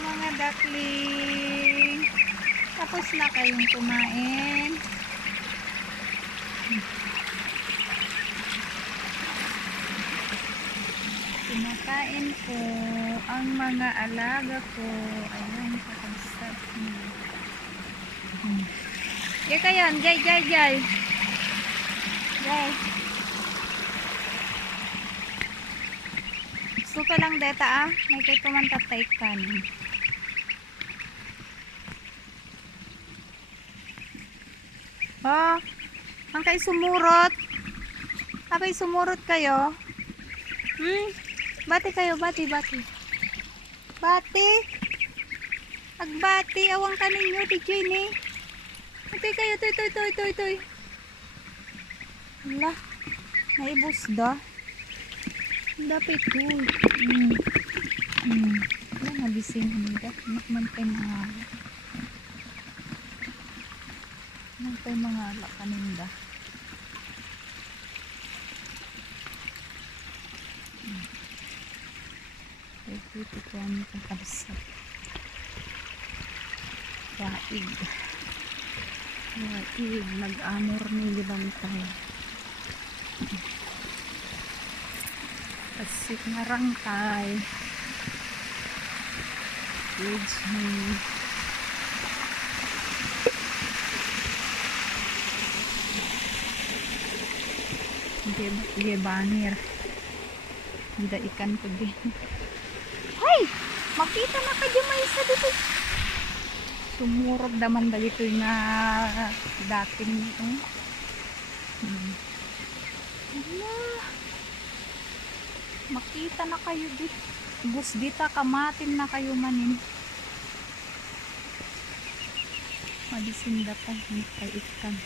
mga duckling. Tapos na kayong kumain. Kumakain po ang mga alaga ko. Ayan, kakasap niya. Jay kayan, Jay. Jay. Gusto ka lang deta may kay kumantatay ka na. Oh, ang kay sumurot. Abay sumurot kayo. Bati kayo, bati. Bati. Agbati, awang kaninyo, DJ ni. Bati kayo, toy. Wala, naibos da. Dapat ito. Wala, nagising nila. Nakman tayo mga ala. Nakman mga ala kaninda. Ito ko ang kakabsat. Waig. Nag-amor ni libantay. Pasik na rangkay. Hindi bangir. Hindi ikan ko din. Hay! Makita na ka dyan may isa dito. Sumurog naman dito yung dating nito. Makita na kayo dito. Bus dita kamatin na kayo manin. Madisinda pa kay ikan.